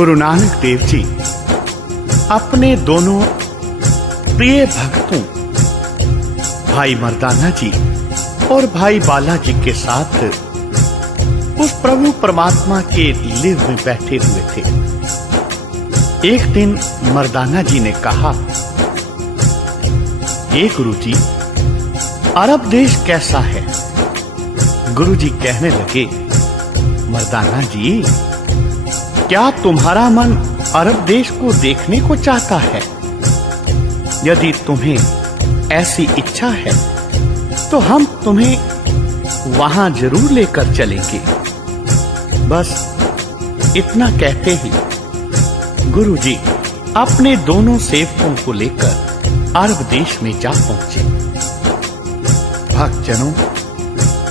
गुरु नानक देव जी अपने दोनों प्रिय भक्तों भाई मर्दाना जी और भाई बालाजी के साथ उस प्रभु परमात्मा के लिव में बैठे हुए थे। एक दिन मर्दाना जी ने कहा, हे गुरु जी, अरब देश कैसा है? गुरु जी कहने लगे, मर्दाना जी, क्या तुम्हारा मन अरब देश को देखने को चाहता है? यदि तुम्हें ऐसी इच्छा है तो हम तुम्हें वहां जरूर लेकर चलेंगे। बस इतना कहते ही गुरु जी अपने दोनों सेवकों को लेकर अरब देश में जा पहुंचे। भक्तजनों,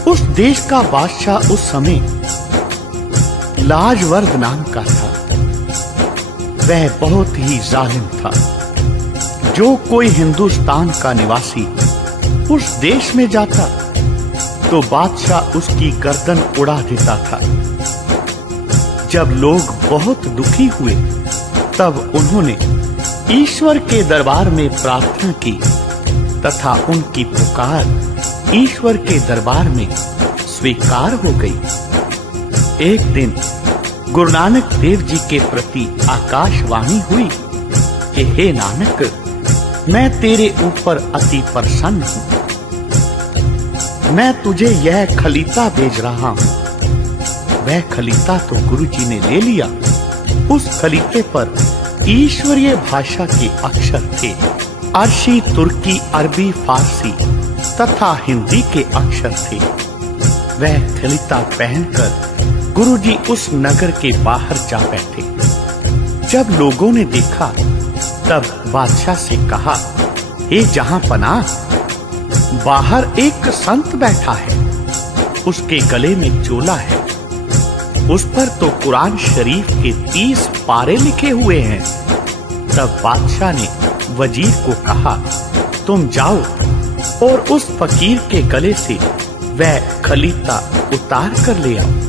उस देश का बादशाह उस समय लाजवर्द नाम का था। वह बहुत ही जालिम था। जो कोई हिंदुस्तान का निवासी उस देश में जाता तो बादशाह उसकी गर्दन उड़ा देता था। जब लोग बहुत दुखी हुए तब उन्होंने ईश्वर के दरबार में प्रार्थना की तथा उनकी पुकार ईश्वर के दरबार में स्वीकार हो गई। एक दिन गुरु नानक देव जी के प्रति आकाशवाणी हुई कि हे नानक, मैं तेरे ऊपर अति प्रसन्न हूं। मैं तुझे यह खलीता भेज रहा हूं। वह खलीता तो गुरु जी ने ले लिया। उस खलीते पर ईश्वरीय भाषा के अक्षर थे। अरशी, तुर्की, अरबी, फारसी तथा हिंदी के अक्षर थे। वह खलीता पहनकर गुरुजी उस नगर के बाहर जा बैठे। जब लोगों ने देखा तब बादशाह से कहा, हे जहांपनाह, बाहर एक संत बैठा है। उसके गले में चोला है। उस पर तो कुरान शरीफ के 30 पारे लिखे हुए हैं। तब बादशाह ने वजीर को कहा, तुम जाओ और उस फकीर के गले से वह खलीता उतार कर ले आओ।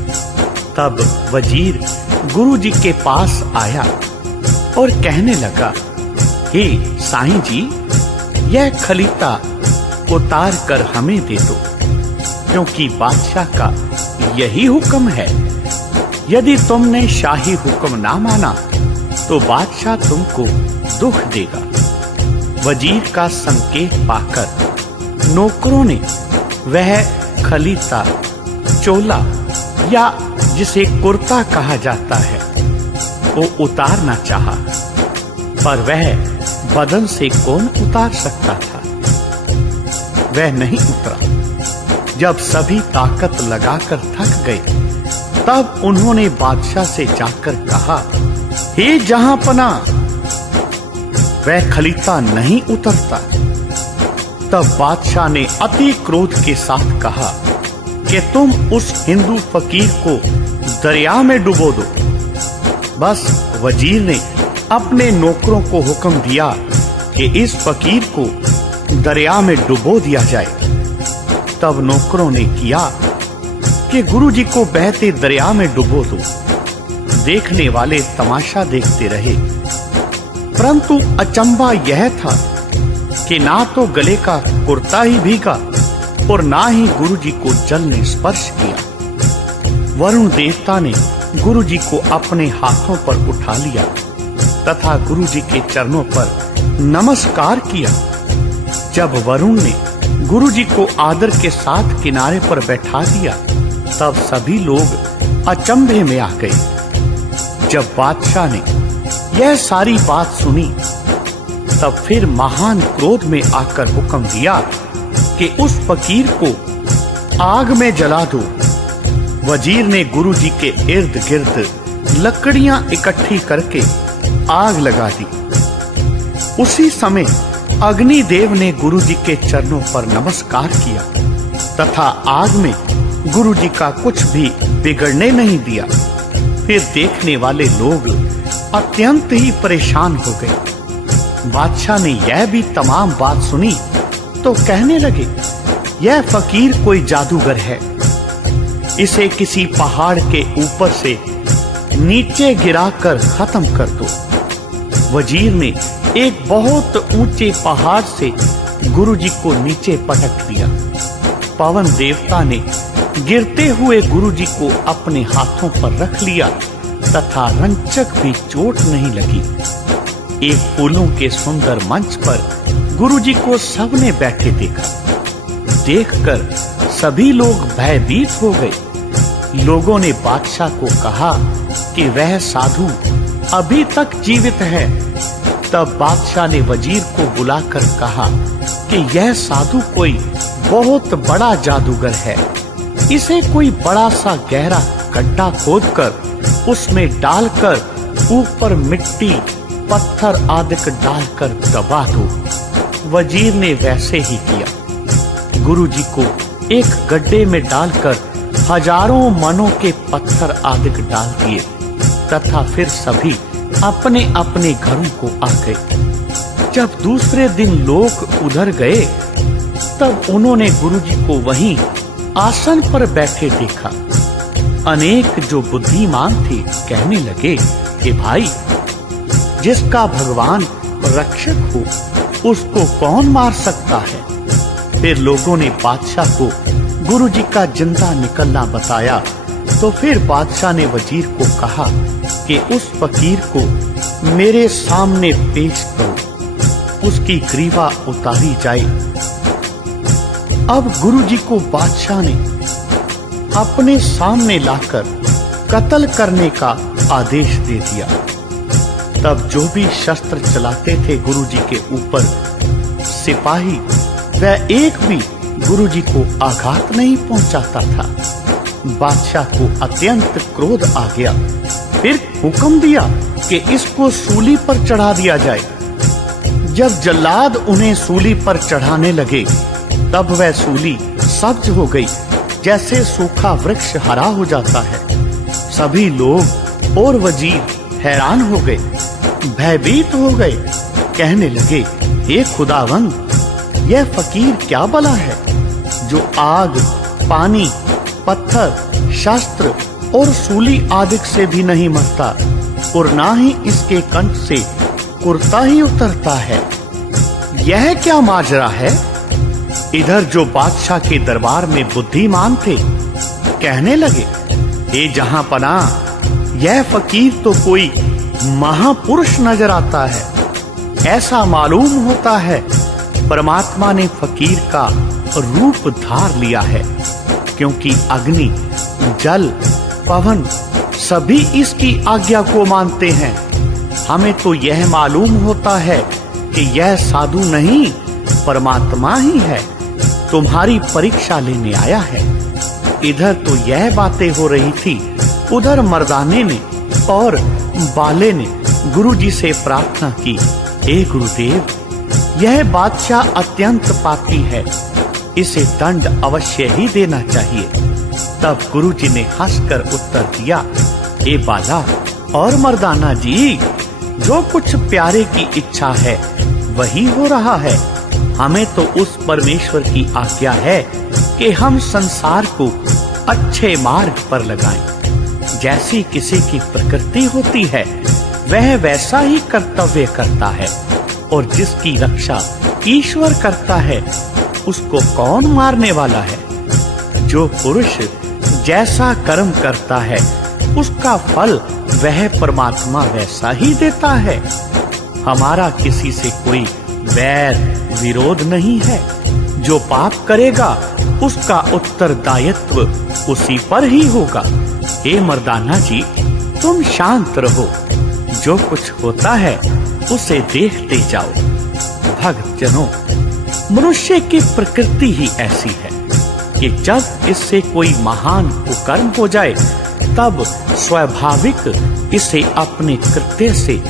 तब वजीर गुरुजी के पास आया और कहने लगा, हे साईं जी, यह खलीता उतार कर हमें दे दो, क्योंकि बादशाह का यही हुक्म है। यदि तुमने शाही हुक्म ना माना तो बादशाह तुमको दुख देगा। वजीर का संकेत पाकर नौकरों ने वह खलीता, चोला या जिसे कुर्ता कहा जाता है, वो उतारना चाहा, पर वह बदन से कौन उतार सकता था? वह नहीं उतरा। जब सभी ताकत लगाकर थक गए तब उन्होंने बादशाह से जाकर कहा, हे जहांपनाह, वह खलीता नहीं उतरता। तब बादशाह ने अति क्रोध के साथ कहा कि तुम उस हिंदू फकीर को दरिया में डुबो दो। बस वजीर ने अपने नौकरों को हुक्म दिया कि इस फकीर को दरिया में डुबो दिया जाए। तब नौकरों ने किया कि गुरुजी को बहते दरिया में डुबो दो। देखने वाले तमाशा देखते रहे, परंतु अचंभा यह था कि ना तो गले का कुर्ता ही भीगा और ना ही गुरुजी को जल ने स्पर्श किया। वरुण देवता ने गुरुजी को अपने हाथों पर उठा लिया तथा गुरुजी के चरणों पर नमस्कार किया। जब वरुण ने गुरुजी को आदर के साथ किनारे पर बैठा दिया तब सभी लोग अचंभे में आ गए। जब बादशाह ने यह सारी बात सुनी तब फिर महान क्रोध में आकर हुक्म दिया कि उस फकीर को आग में जला दो। वजीर ने गुरुजी के इर्द गिर्द लकड़ियां इकट्ठी करके आग लगा दी। उसी समय अग्निदेव ने गुरुजी के चरणों पर नमस्कार किया तथा आग में गुरुजी का कुछ भी बिगड़ने नहीं दिया। फिर देखने वाले लोग अत्यंत ही परेशान हो गए। बादशाह ने यह भी तमाम बात सुनी तो कहने लगे, यह फकीर कोई जादूगर है। इसे किसी पहाड़ के ऊपर से नीचे गिराकर खत्म कर दो। वजीर ने एक बहुत ऊंचे पहाड़ से गुरुजी को नीचे पटक दिया। पवन देवता ने गिरते हुए गुरुजी को अपने हाथों पर रख लिया तथा रंचक भी चोट नहीं लगी। एक फूलों के सुंदर मंच पर गुरुजी को सबने बैठे देखा। देखकर सभी लोग भयभीत हो गए। लोगों ने बादशाह को कहा कि वह साधु अभी तक जीवित है। तब बादशाह ने वजीर को बुलाकर कहा कि यह साधु कोई बहुत बड़ा जादूगर है। इसे कोई बड़ा सा गहरा गड्ढा खोदकर उसमें डालकर ऊपर मिट्टी पत्थर आदि डालकर दबा दो। वजीर ने वैसे ही किया। गुरुजी को एक गड्ढे में डालकर हजारों मनों के पत्थर आदि डाल दिए तथा फिर सभी अपने अपने घरों को आ गए। जब दूसरे दिन लोग उधर गए तब उन्होंने गुरुजी को वहीं आसन पर बैठे देखा। अनेक जो बुद्धिमान थे कहने लगे कि भाई, जिसका भगवान रक्षक हो उसको कौन मार सकता है। फिर लोगों ने बादशाह को गुरुजी का जिंदा निकलना बताया। तो फिर बादशाह ने वजीर को कहा कि उस फकीर को मेरे सामने पेश करो, उसकी ग्रीवा उतारी जाए। अब गुरुजी को बादशाह ने अपने सामने लाकर कत्ल करने का आदेश दे दिया। तब जो भी शस्त्र चलाते थे गुरुजी के ऊपर सिपाही, वह एक भी गुरुजी को आघात नहीं पहुंचाता था। बादशाह को अत्यंत क्रोध आ गया। फिर हुक्म दिया कि इसको सूली पर चढ़ा दिया जाए। जब जल्लाद उन्हें सूली पर चढ़ाने लगे तब वह सूली सब्ज हो गई, जैसे सूखा वृक्ष हरा हो जाता है। सभी लोग और वजीर हैरान हो गए, भयभीत हो गए। कहने लगे, हे खुदावंद, यह फकीर क्या भला है जो आग, पानी, पत्थर, शस्त्र और सूली आदि से भी नहीं मरता और ना ही इसके कंठ से कुर्ता ही उतरता है। यह क्या माजरा है। इधर जो बादशाह के दरबार में बुद्धिमान थे कहने लगे, हे जहांपनाह, यह फकीर तो कोई महापुरुष नजर आता है। ऐसा मालूम होता है परमात्मा ने फकीर का रूप धार लिया है, क्योंकि अग्नि, जल, पवन सभी इसकी आज्ञा को मानते हैं। हमें तो यह मालूम होता है कि यह साधु नहीं परमात्मा ही है, तुम्हारी परीक्षा लेने आया है। इधर तो यह बातें हो रही थी, उधर मर्दाने ने और बाले ने गुरुजी से प्रार्थना की, हे गुरुदेव, यह बादशाह अत्यंत पापी है, इसे दंड अवश्य ही देना चाहिए। तब गुरुजी ने हंसकर उत्तर दिया, हे बाला और मर्दाना जी, जो कुछ प्यारे की इच्छा है वही हो रहा है। हमें तो उस परमेश्वर की आज्ञा है कि हम संसार को अच्छे मार्ग पर लगाएं। जैसी किसी की प्रकृति होती है वह वैसा ही कर्तव्य करता है, और जिसकी रक्षा ईश्वर करता है उसको कौन मारने वाला है। जो पुरुष जैसा कर्म करता है उसका फल वह परमात्मा वैसा ही देता है। हमारा किसी से कोई वैर विरोध नहीं है। जो पाप करेगा उसका उत्तरदायित्व उसी पर ही होगा। हे मर्दाना जी, तुम शांत रहो, जो कुछ होता है उसे देखते जाओ। भक्त जनों, मनुष्य की प्रकृति ही ऐसी है कि जब इससे कोई महान कुकर्म हो जाए तब स्वाभाविक इसे अपने कृत्य से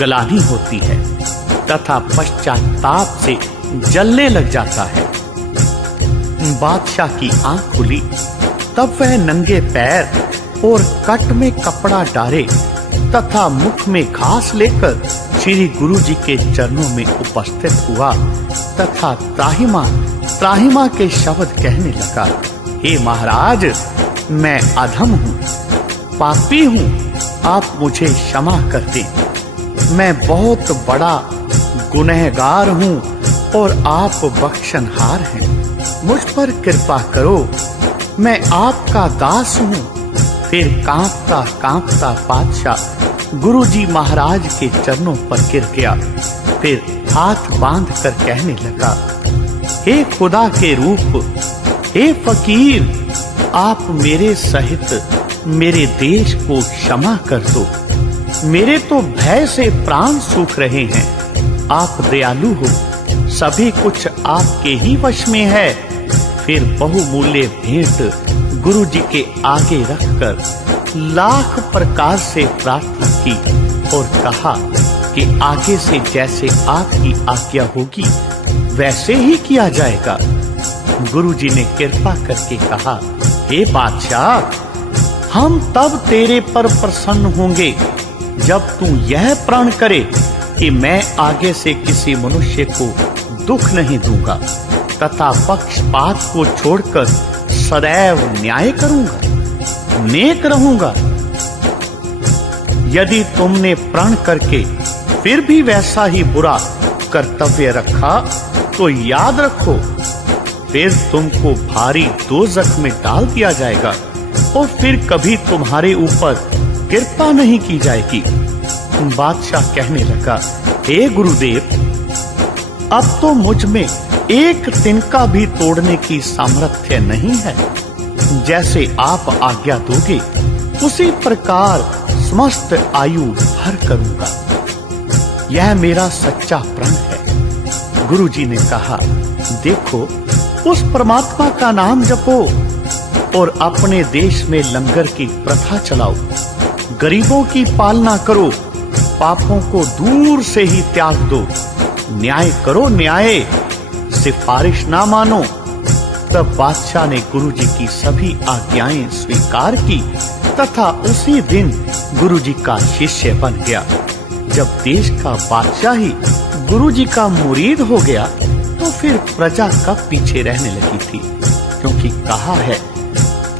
गलानी होती है तथा पश्चाताप से जलने लग जाता है। बादशाह की आंख खुली तब वह नंगे पैर और कट में कपड़ा डाले तथा मुख में घास लेकर श्री गुरुजी के चरणों में उपस्थित हुआ तथा त्राहिमा के शब्द कहने लगा, हे महाराज, मैं अधम हूँ, पापी हूँ आप मुझे क्षमा कर दें। मैं बहुत बड़ा गुनहगार हूँ और आप बख्शनहार हैं। मुझ पर कृपा करो, मैं आपका दास हूँ। फिर कांपता कांपता बादशाह गुरुजी महाराज के चरणों पर गिर गया। फिर हाथ बांध कर कहने लगा, हे खुदा के रूप, हे फकीर, आप मेरे सहित मेरे देश को क्षमा कर दो। मेरे तो भय से प्राण सूख रहे हैं। आप दयालु हो, सभी कुछ आपके ही वश में है। फिर बहुमूल्य भेंट गुरुजी के आगे रखकर लाख प्रकार से प्रार्थना की और कहा कि आगे से जैसे आपकी आज्ञा होगी वैसे ही किया जाएगा। गुरुजी ने कृपा करके कहा, हे बादशाह, हम तब तेरे पर प्रसन्न होंगे जब तू यह प्रण करे कि मैं आगे से किसी मनुष्य को दुख नहीं दूंगा तथा पक्षपात को छोड़कर सदैव न्याय करूंगा, नेक रहूंगा। यदि तुमने प्रण करके फिर भी वैसा ही बुरा कर्तव्य रखा तो याद रखो, फिर तुमको भारी दोजख में डाल दिया जाएगा और फिर कभी तुम्हारे ऊपर कृपा नहीं की जाएगी। बादशाह कहने लगा, हे गुरुदेव, अब तो मुझ में एक तिनका भी तोड़ने की सामर्थ्य नहीं है। जैसे आप आज्ञा दोगे उसी प्रकार समस्त आयु भर करूंगा। यह मेरा सच्चा प्रण है। गुरुजी ने कहा, देखो, उस परमात्मा का नाम जपो और अपने देश में लंगर की प्रथा चलाओ। गरीबों की पालना करो, पापों को दूर से ही त्याग दो। न्याय करो, न्याय, सिफारिश ना मानो। तब बादशाह ने गुरुजी की सभी आज्ञाएं स्वीकार की तथा उसी दिन गुरुजी का शिष्य बन गया। जब देश का बादशाह ही गुरुजी का मुरीद हो गया तो फिर प्रजा कब पीछे रहने लगी थी, क्योंकि कहा है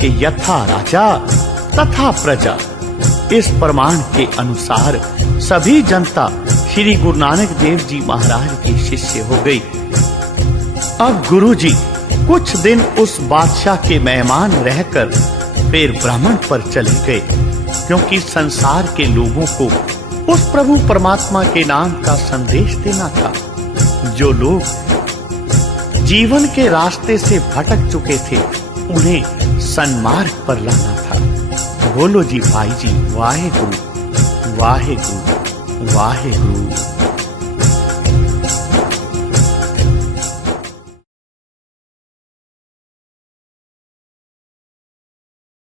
कि यथा राजा तथा प्रजा। इस प्रमाण के अनुसार सभी जनता श्री गुरु नानक देव जी महाराज के शिष्य हो गई। अब गुरुजी कुछ दिन उस बादशाह के मेहमान रहकर फिर भ्रमण पर चले गए, क्योंकि संसार के लोगों को उस प्रभु परमात्मा के नाम का संदेश देना था। जो लोग जीवन के रास्ते से भटक चुके थे उन्हें सन्मार्ग पर लाना था। बोलो जी भाई जी, वाहे गुरु, वाहे गुरु, वाहे गुरु।